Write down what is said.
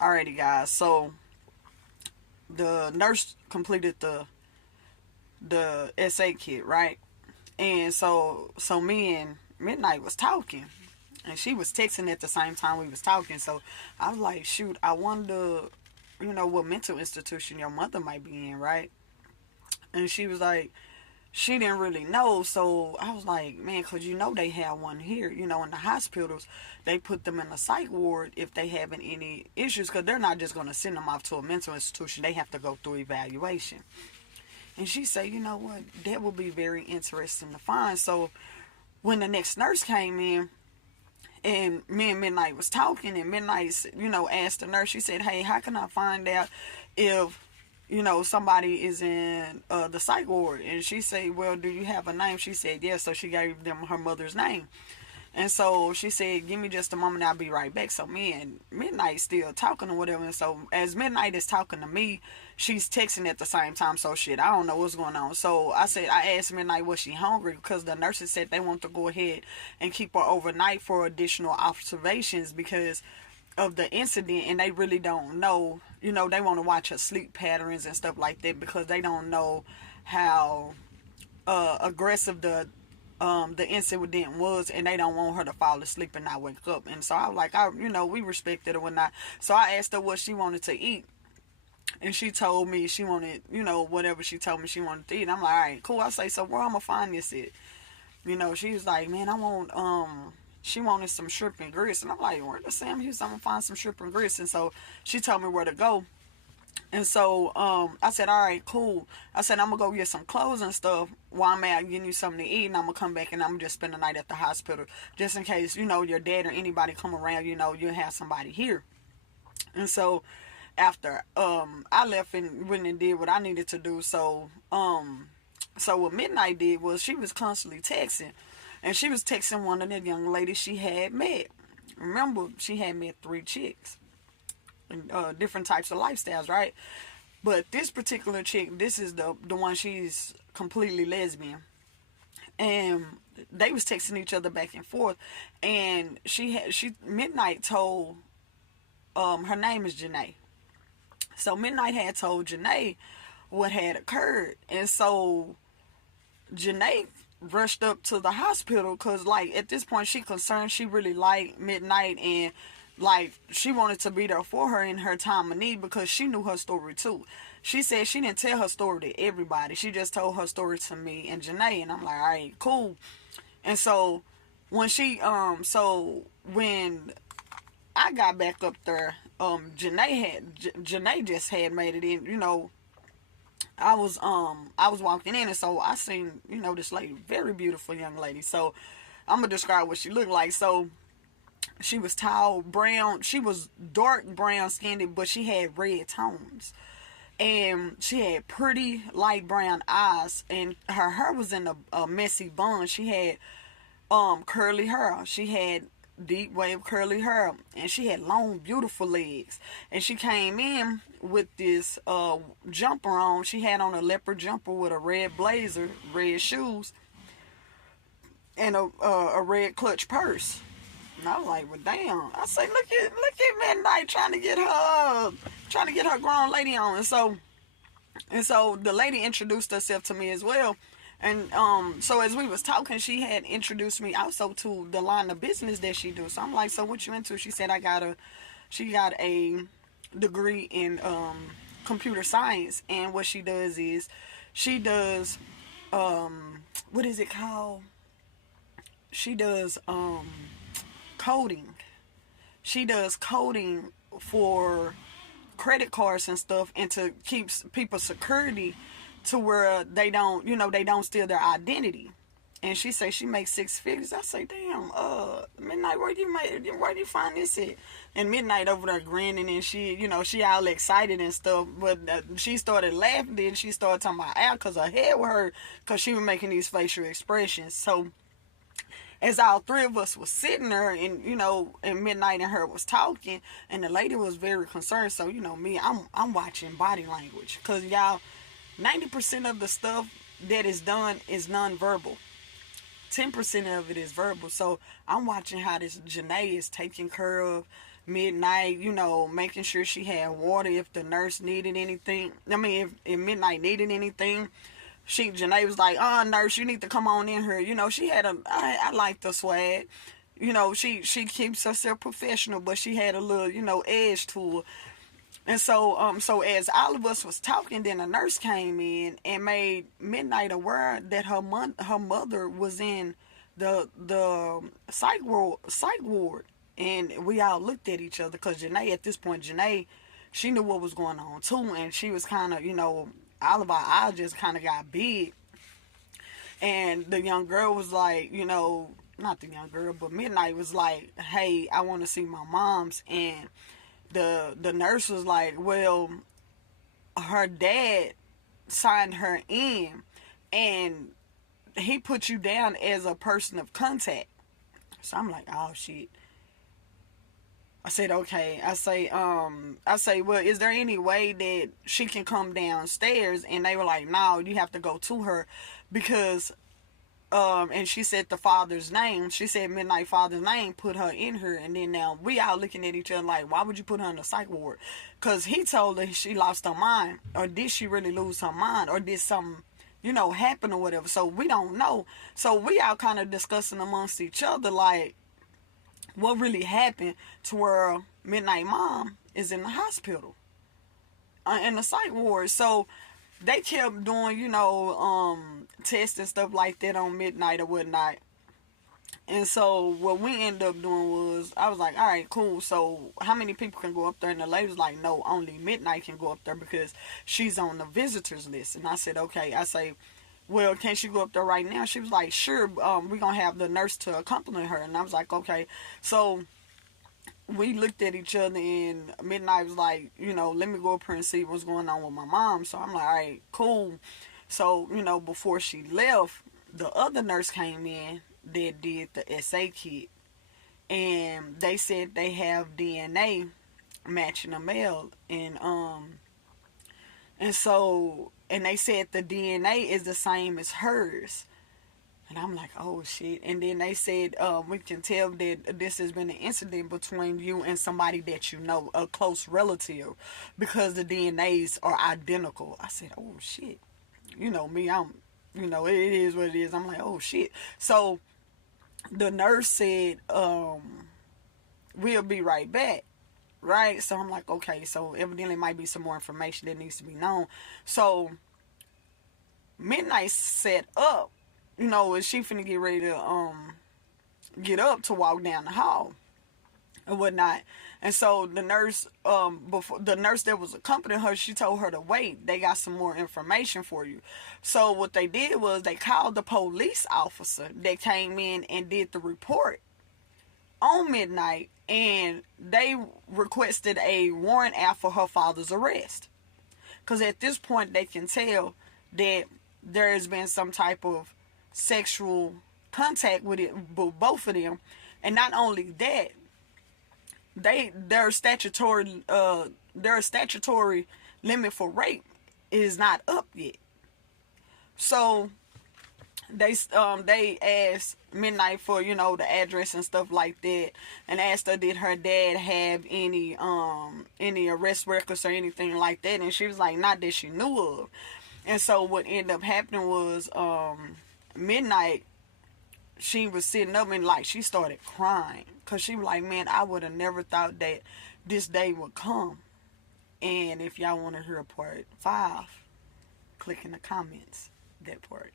Alrighty, guys. So the nurse completed the SA kit, right? And so me and Midnight was talking, and she was texting at the same time we was talking. So I was like, shoot, I wonder, what mental institution your mother might be in, right? And she was like, she didn't really know. So I was like, man, because they have one here, in the hospitals. They put them in a psych ward if they having any issues, because they're not just going to send them off to a mental institution. They have to go through evaluation. And she said, you know what, that would be very interesting to find. So when the next nurse came in, and me and Midnight was talking, and Midnight, asked the nurse, she said, hey, how can I find out if, somebody is in the psych ward? And she said, well, do you have a name? She said, yes. So she gave them her mother's name. And so she said, give me just a moment, I'll be right back. So me and Midnight still talking or whatever. And so as Midnight is talking to me, she's texting at the same time. So shit, I don't know what's going on. So I asked Midnight, was she hungry? Because the nurses said they want to go ahead and keep her overnight for additional observations because of the incident. And they really don't know, they want to watch her sleep patterns and stuff like that, because they don't know how aggressive the incident was, and they don't want her to fall asleep and not wake up. And so I was like, we respected her when not. So I asked her what she wanted to eat, and she told me she wanted, whatever she told me she wanted to eat. I'm like, all right, cool. I say, so where I'm gonna find this at? She was like, man, I want she wanted some shrimp and grits. And I'm like, where the Sam Houston, I'm gonna find some shrimp and grits. And so she told me where to go. And so I said, all right, cool. I said, I'm going to go get some clothes and stuff while I'm out getting you something to eat. And I'm going to come back and I'm going to just spend the night at the hospital. Just in case, your dad or anybody come around, you'll have somebody here. And so after I left and went and did what I needed to do. So what Midnight did was she was constantly texting. And she was texting one of the young ladies she had met. Remember, she had met 3 chicks. Different types of lifestyles, right? But this particular chick, this is the one, she's completely lesbian, and they was texting each other back and forth. And she Midnight told her name is Jayna. So Midnight had told Jayna what had occurred, and so Jayna rushed up to the hospital because, like, at this point she concerned, she really liked Midnight, and like she wanted to be there for her in her time of need because she knew her story too. She said she didn't tell her story to everybody. She just told her story to me and Jayna, and I'm like, all right, cool. And so when when I got back up there, Jayna just had made it in. I was walking in, and so I seen this lady, very beautiful young lady. So I'm gonna describe what she looked like. So she was tall, brown. She was dark brown skinned, but she had red tones. And she had pretty light brown eyes. And her hair was in a messy bun. She had curly hair. She had deep wave curly hair. And she had long, beautiful legs. And she came in with this jumper on. She had on a leopard jumper with a red blazer, red shoes, and a red clutch purse. And I was like, well, damn. I say, look at Midnight trying to get her grown lady on. And so the lady introduced herself to me as well. And so as we was talking, she had introduced me also to the line of business that she do. So I'm like, so what you into? She said she got a degree in computer science, and what she does is she does what is it called? She does coding. She does coding for credit cards and stuff, and to keep people's security to where they don't steal their identity. And she say she makes 6 figures. I say, damn, Midnight, where do you find this at? And Midnight over there grinning, and she all excited and stuff. But she started laughing, then she started talking about out because her head was hurt because she was making these facial expressions. So as all 3 of us was sitting there, and and Midnight and her was talking, and the lady was very concerned. So me, I'm watching body language, because y'all, 90% of the stuff that is done is nonverbal. 10% of it is verbal. So I'm watching how this Jayna is taking care of Midnite, making sure she had water if the nurse needed anything. I mean, if Midnite needed anything, Janae was like, nurse, you need to come on in here. She had I like the swag. She keeps herself professional, but she had a little, edge to her. And so as all of us was talking, then a nurse came in and made Midnite aware that her mother was in the psych ward, and we all looked at each other because Janae, at this point, she knew what was going on too, and she was kind of, all of our eyes just kind of got big. And the young girl was like, not the young girl, but Midnite was like, hey, I want to see my mom's. And the nurse was like, well, her dad signed her in, and he put you down as a person of contact. So I'm like, oh shit. I said, okay. I say, well, is there any way that she can come downstairs? And they were like, no, you have to go to her because, and she said the father's name. She said Midnite father's name, put her in her. And then now we all looking at each other like, why would you put her in the psych ward? Because he told her she lost her mind. Or did she really lose her mind? Or did something, happen or whatever? So we don't know. So we all kind of discussing amongst each other like, what really happened to where Midnite mom is in the hospital, in the psych ward. So they kept doing, tests and stuff like that on Midnite or whatnot. And so what we ended up doing was, I was like, all right, cool. So how many people can go up there? And the lady was like, no, only Midnite can go up there because she's on the visitors list. And I said, okay. I say, well, can she go up there right now? She was like, sure, we're going to have the nurse to accompany her. And I was like, okay. So we looked at each other, and Midnite was like, let me go up here and see what's going on with my mom. So I'm like, all right, cool. So, before she left, the other nurse came in that did the SA kit. And they said they have DNA matching a male. And so, and they said the DNA is the same as hers. And I'm like, oh shit. And then they said, we can tell that this has been an incident between you and somebody that you know, a close relative, because the DNAs are identical. I said, oh shit. Me, it is what it is. I'm like, oh shit. So the nurse said, we'll be right back. Right? So I'm like, okay, so evidently might be some more information that needs to be known. So Midnite set up, and she finna get ready to get up to walk down the hall and whatnot. And so the nurse, before the nurse that was accompanying her, she told her to wait. They got some more information for you. So what they did was they called the police officer that came in and did the report on Midnite, and they requested a warrant out for her father's arrest. Because at this point, they can tell that there has been some type of sexual contact with both of them. And not only that, their statutory limit for rape is not up yet. So they asked Midnite for, the address and stuff like that, and asked her, did her dad have any arrest records or anything like that, and she was like, not that she knew of. And so what ended up happening was, Midnite, she was sitting up and like she started crying, because she was like, man, I would have never thought that this day would come. And if y'all want to hear part 5, click in the comments that part.